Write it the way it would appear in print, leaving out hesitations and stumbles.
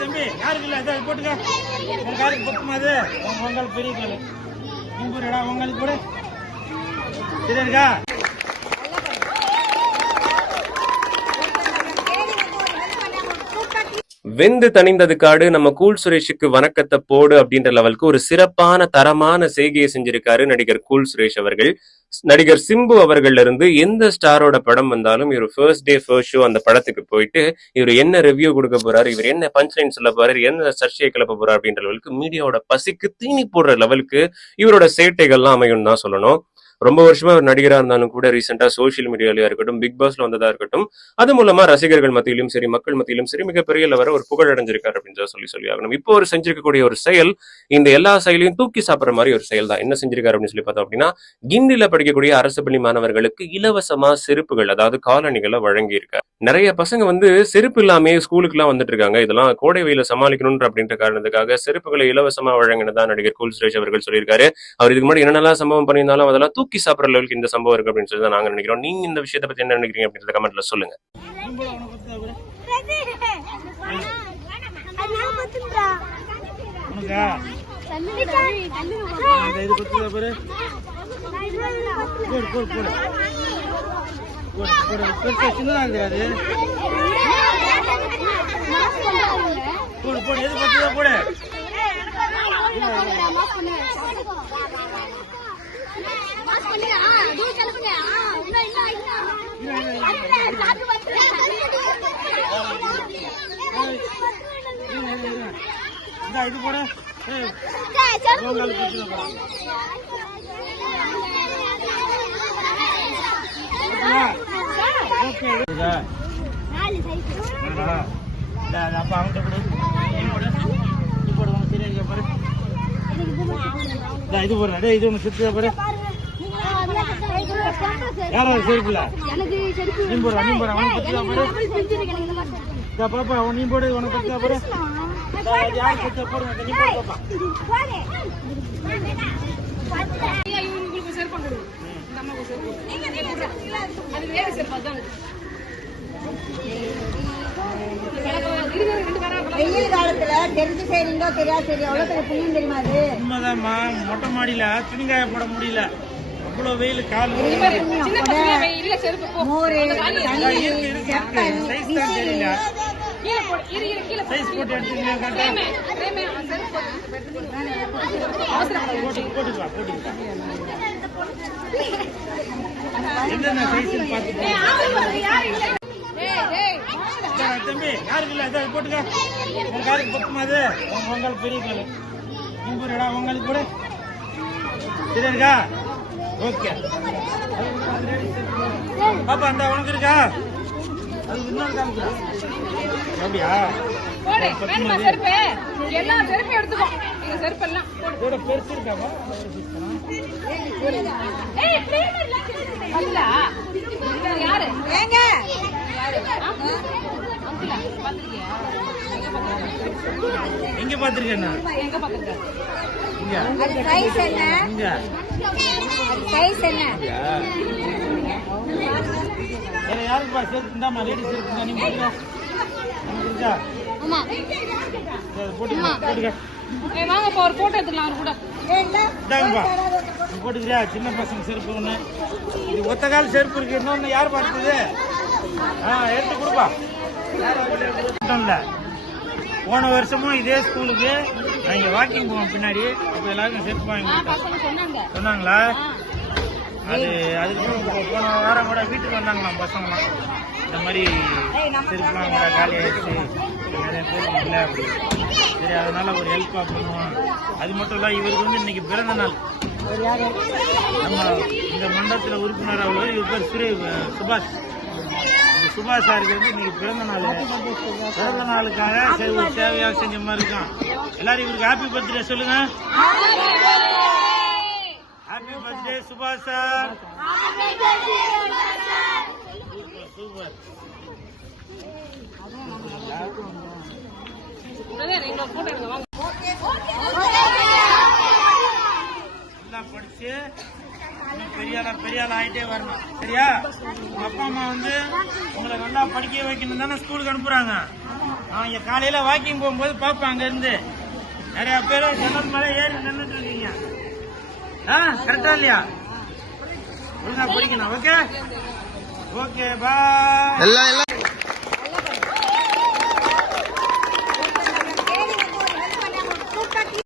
தம்பி யாருக்கு இல்ல அதை போட்டுக்க. உங்க காலுக்கு பத்துமா அது? உங்களுக்கு பெரிய காலு நீங்க உங்களுக்கு கூட சரியா இருக்கா? வெந்து தணிந்தது காடு நம்ம கூல் சுரேஷுக்கு வணக்கத்தை போடு அப்படின்ற லெவலுக்கு ஒரு சிறப்பான தரமான செய்கையை செஞ்சிருக்காரு நடிகர் கூல் சுரேஷ் அவர்கள். நடிகர் சிம்பு அவர்கள்ல இருந்து எந்த ஸ்டாரோட படம் வந்தாலும் இவர் ஃபர்ஸ்ட் டே ஃபர்ஸ்ட் ஷோ அந்த படத்துக்கு போயிட்டு இவர் என்ன ரிவ்யூ கொடுக்க போறாரு, இவர் என்ன பஞ்ச் லைன் சொல்ல போறாரு, என்ன சர்ச்சையை கிளப்ப போறாரு அப்படின்ற லெவலுக்கு மீடியாவோட பசிக்கு தீனி போடுற லெவலுக்கு இவரோட சேட்டைகள்லாம் அமையும் தான் சொல்லணும். ரொம்ப வருஷமா ஒரு நடிகரா இருந்தாலும் கூட ரீசெண்டா சோசியல் மீடியாலயா இருக்கட்டும், பிக் பாஸ்ல வந்ததா இருக்கட்டும், அது மூலமா ரசிகர்கள் மத்தியிலும் சரி, மக்கள் மத்தியிலும் சரி, மிகப்பெரிய லெவல ஒரு புகழடைஞ்சிருக்காரு அப்படின்னு சொல்லி ஆகணும். இப்போ ஒரு செஞ்சிருக்கக்கூடிய ஒரு செயல் இந்த எல்லா செயலையும் தூக்கி சாப்பிடுற மாதிரி ஒரு செயல் தான். என்ன செஞ்சிருக்காரு அப்படின்னு சொல்லி பார்த்தோம் அப்படின்னா, கிண்டில படிக்கக்கூடிய அரசு பள்ளி மாணவர்களுக்கு இலவசமா செருப்புகள், அதாவது காலணிகளை வழங்கி இருக்காரு. நிறைய பசங்க வந்து செருப்பு இல்லாம ஸ்கூலுக்கு எல்லாம் வந்துட்டு இருக்காங்க. இதெல்லாம் கோடை வெயில சமாளிக்கணும் அப்படின்ற காரணத்துக்காக செருப்புகளை இலவசமா வழங்கினதா நடிகர் கூல் சுரேஷ் அவர்கள் சொல்லியிருக்காரு. அவர் இதுக்கு முன்னாடி என்னெல்லாம் சம்பவம் பண்ணியிருந்தாலும் அதெல்லாம் தூக்கி சாப்பிடுற லெவலுக்கு இந்த சம்பவம் இருக்கு அப்படின்னு சொல்லி நாங்க நினைக்கிறோம். நீங்க இந்த விஷயத்தை பத்தி என்ன நினைக்கிறீங்க அப்படின்றத கமெண்ட்ல சொல்லுங்க. இது போட அப்ப அவங்க இது போடுற இது ஒண்ணு சுத்து பாரு. யாராவது செருப்புல நீ போடுற அவனுக்கு பத்துதா பாரு. பாப்பா அவன் நீ போடு, உனக்கு பத்துதா பாரு. யாரு பத்தா போடுங்க, நீ போடு பாப்பா. வெயில் காலத்துல தெரிஞ்சு செய்றீங்களோ தெரியாது தெரியும், எவ்வளவு புண்ணியம் தெரியுமா அது? உண்மைதான்மா, மொட்டை மாடியில துணிங்காய போட முடியல, அவ்வளவு வெயில். கால் சைஸ் போட்டு எடுத்துக்கலாம். என்னென்ன சைஸ் பார்த்து தம்பி யாருக்கு இல்ல அதை போட்டுக்க. உங்க காலுக்கு பத்துமா அது? உங்களுக்கு பெரிய காலு நீங்க உங்களுக்கு கூட சரியா இருக்கா? ஓகே பாப்பா அந்த உனக்கு இருக்கா? அது இன்னொரு காலுக்கு அப்படியா? பெருசு இருக்காப்பா? எங்க பாத்திருக்கேன் யாருக்குப்பா சேர்த்து இந்தாமா லேடிஸ் இருக்குங்க, நீங்க போட்டுக்கிறியா? சின்ன பசங்க செருப்பு ஒண்ணு, இது ஒத்த கால செருப்பு இருக்கு, இன்னொன்னு யார் பார்த்தது? எடுத்து கொடுப்பா. போன வருஷமும் இதே ஸ்கூலுக்கு நாங்க வாக்கிங் போவோம் பின்னாடி, அப்ப எல்லாருக்கும் செருப்பு வாங்கி சொன்னாங்களா? அதுக்கு போன வாரம் கூட வீட்டுக்கு வந்தாங்களாம் பசங்களாம், இந்த மாதிரி செருப்புலாம் கூட காலி ஆயிடுச்சு, நிறைய பேருக்கு இல்லை அப்படி. சரி அதனால ஒரு ஹெல்ப்பா பண்ணுவோம். அது மட்டும் இல்ல, இவருக்கு வந்து இன்னைக்கு பிறந்த நாள். நம்ம இந்த மண்டலத்துல உறுப்பினர் அவ்வளவு, இவர் பேர் சுபாஷ். சுபாஷ் சாருக்கு வந்து இன்னைக்கு பிறந்த நாள். பிறந்த நாளுக்காக சரி ஒரு சேவையாக செஞ்ச மாதிரி இருக்கான். எல்லாரும் இவருக்கு ஹாப்பி பர்த்டே சொல்லுங்க. ஹாப்பி பர்த்டே சுபாஷ் சார். சூப்பர். நல்லா படிச்சு பெரிய ஆள் ஆயிட்டே வரணும். சரியா? உங்க அப்பா அம்மா வந்து உங்களை நல்லா படிக்க வைக்கணும் தானே ஸ்கூலுக்கு அனுப்புறாங்க. இங்க காலையில வாக்கிங் போகும்போது பாப்பேன், அங்க இருந்து நிறைய பேர் ஜன்னல் மேல ஏறி நின்றுட்டு இருக்கீங்க. கரெக்டா இல்லையா? ஒழுங்கா படிக்கணும். ஓகே, ஓகே, பாய்.